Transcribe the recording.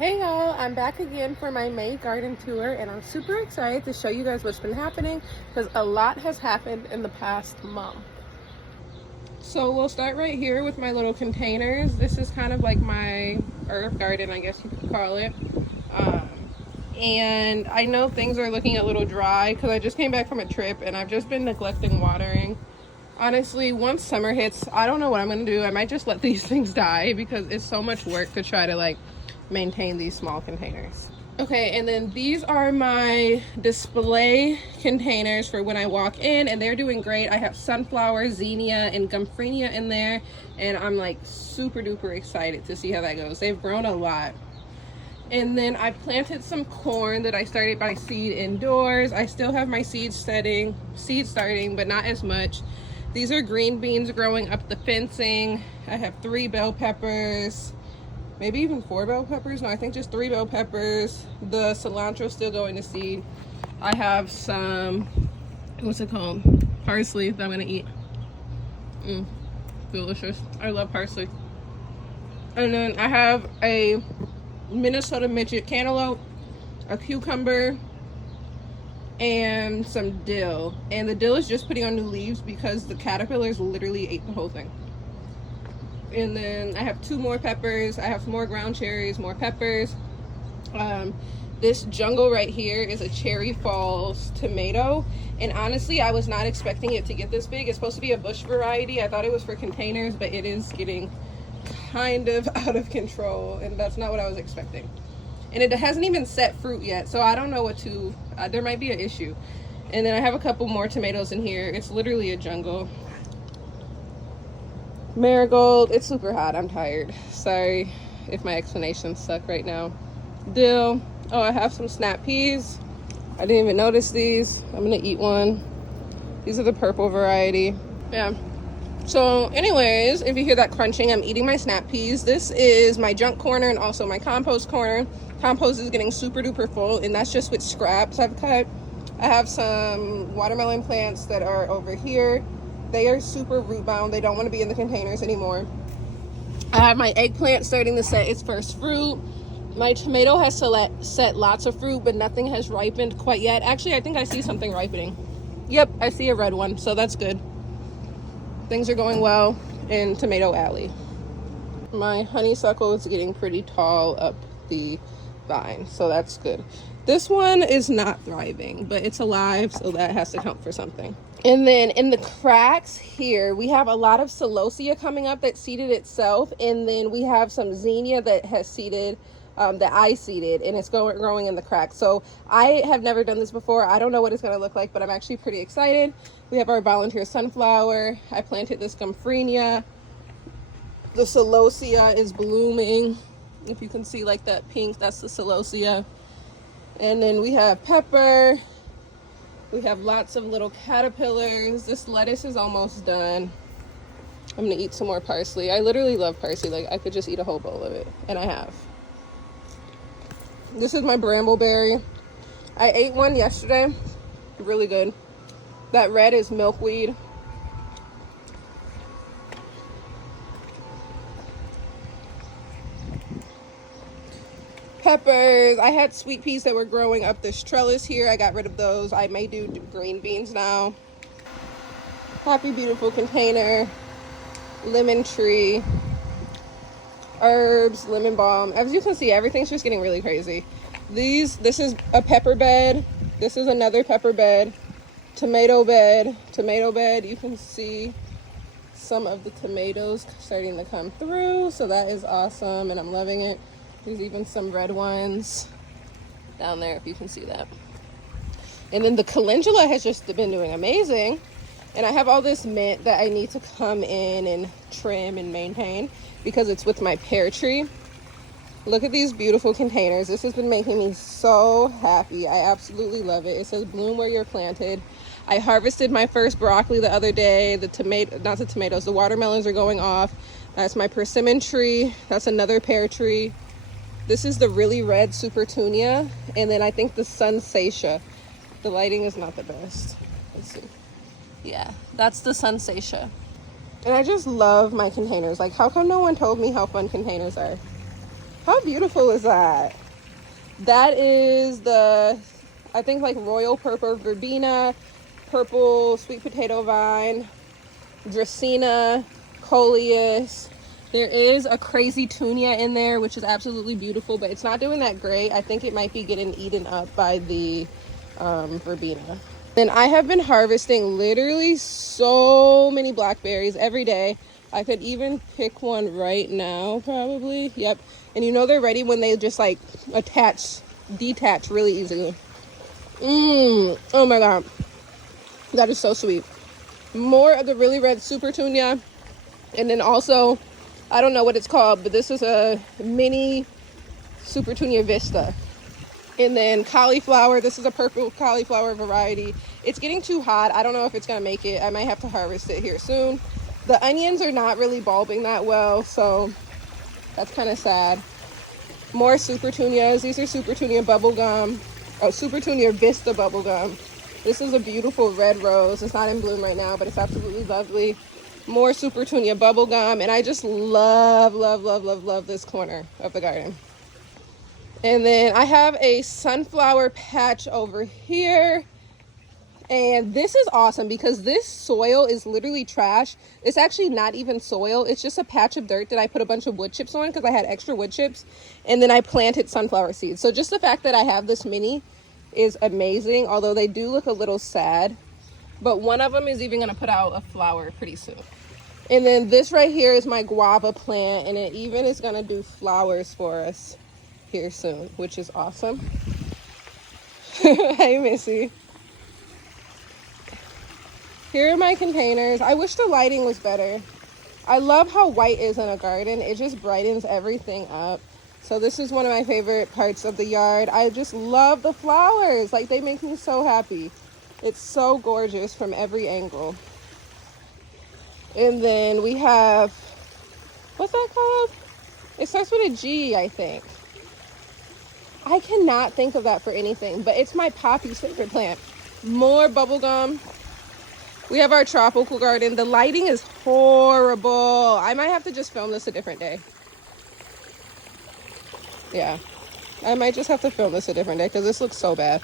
Hey y'all, I'm back again for my May garden tour and I'm super excited to show you guys what's been happening because a lot has happened in the past month. So we'll start right here with my little containers. This is kind of like my herb garden, I guess you could call it. And I know things are looking a little dry because I just came back from a trip and I've just been neglecting watering. Honestly, once summer hits, I don't know what I'm going to do. I might just let these things die because it's so much work to try to maintain these small containers. Okay, and then these are my display containers for when I walk in, and they're doing great. I have sunflower, zinnia, and gomphrenia in there, and I'm like super duper excited to see how that goes. They've grown a lot. And then I planted some corn that I started by seed indoors. I still have my seed starting, but not as much. These are green beans growing up the fencing. I have 3 bell peppers, maybe even 4 bell peppers. No, I think just 3 bell peppers. The cilantro still going to seed. I have some, what's it called? Parsley that I'm gonna eat. Delicious. I love parsley. And then I have a Minnesota midget cantaloupe, a cucumber, and some dill. And the dill is just putting on new leaves because the caterpillars literally ate the whole thing. And then I have 2 more peppers. I have some more ground cherries, more peppers. This jungle right here is a Cherry Falls tomato. And honestly, I was not expecting it to get this big. It's supposed to be a bush variety. I thought it was for containers, but it is getting kind of out of control. And that's not what I was expecting. And it hasn't even set fruit yet. So I don't know what to, there might be an issue. And then I have a couple more tomatoes in here. It's literally a jungle. Marigold. It's super hot. I'm tired. Sorry if my explanations suck right now. Dill. Oh, I have some snap peas. I didn't even notice these. I'm gonna eat one. These are the purple variety. Yeah. So anyways, if you hear that crunching, I'm eating my snap peas. This is my junk corner and also my compost corner. Compost is getting super duper full, and that's just with scraps I've cut. I have some watermelon plants that are over here. They are super root bound. They don't want to be in the containers anymore. I have my eggplant starting to set its first fruit. My tomato has set lots of fruit, but nothing has ripened quite yet. Actually, I think I see something ripening. Yep, I see a red one, so that's good. Things are going well in Tomato Alley. My honeysuckle is getting pretty tall up the vine, so that's good. This one is not thriving, but it's alive, so that has to count for something. And then in the cracks here, we have a lot of celosia coming up that seeded itself, and then we have some zinnia that has seeded, that I seeded, and it's growing in the cracks. So I have never done this before. I don't know what it's going to look like, but I'm actually pretty excited. We have our volunteer sunflower. I planted this gomphrenia. The celosia is blooming. If you can see like that pink, that's the celosia. And then we have pepper. We have lots of little caterpillars. This lettuce is almost done. I'm gonna eat some more parsley. I literally love parsley. Like I could just eat a whole bowl of it, and I have. This is my brambleberry. I ate one yesterday. Really good. That red is milkweed. Peppers. I had sweet peas that were growing up this trellis here. I got rid of those. I may do green beans now. Happy Beautiful container. Lemon tree. Herbs, lemon balm. As you can see, everything's just getting really crazy. This is a pepper bed. This is another pepper bed. Tomato bed. Tomato bed. You can see some of the tomatoes starting to come through. So that is awesome, and I'm loving it. There's even some red ones down there, if you can see that. And then the calendula has just been doing amazing. And I have all this mint that I need to come in and trim and maintain because it's with my pear tree. Look at these beautiful containers. This has been making me so happy. I absolutely love it. It says bloom where you're planted. I harvested my first broccoli the other day. The watermelons are going off. That's my persimmon tree. That's another pear tree. This is the really red supertunia, and then I think the sunsatia. The lighting is not the best. Let's see. Yeah, that's the sunsatia. And I just love my containers. Like, how come no one told me how fun containers are? How beautiful is that? That is the, I think, like royal purple verbena, purple sweet potato vine, dracaena, coleus. There is a crazy tunia in there, which is absolutely beautiful, but it's not doing that great. I think it might be getting eaten up by the verbena. And I have been harvesting literally so many blackberries every day. I could even pick one right now, probably. Yep. And you know they're ready when they just like detach really easily. Oh my God. That is so sweet. More of the really red super tunia. And then also, I don't know what it's called, but this is a mini super tunia vista. And then cauliflower. This is a purple cauliflower variety. It's getting too hot. I don't know if it's going to make it. I might have to harvest it here soon. The onions are not really bulbing that well, so that's kind of sad. More super tunias. These are super tunia bubblegum. Oh, super tunia vista bubblegum. This is a beautiful red rose. It's not in bloom right now, but it's absolutely lovely. More super tunia bubblegum. And I just love this corner of the garden. And then I have a sunflower patch over here. And this is awesome because this soil is literally trash. It's actually not even soil. It's just a patch of dirt that I put a bunch of wood chips on because I had extra wood chips. And then I planted sunflower seeds. So just the fact that I have this mini is amazing, although they do look a little sad. But one of them is even going to put out a flower pretty soon. And then this right here is my guava plant, and it even is going to do flowers for us here soon, which is awesome. Hey, Missy. Here are my containers. I wish the lighting was better. I love how white is in a garden. It just brightens everything up. So this is one of my favorite parts of the yard. I just love the flowers. Like, they make me so happy. It's so gorgeous from every angle. And then we have, what's that called? It starts with a G, I think. I cannot think of that for anything, but it's my poppy's favorite plant. More bubblegum. We have our tropical garden. The lighting is horrible. I might have to just film this a different day. Yeah, I might just have to film this a different day because this looks so bad.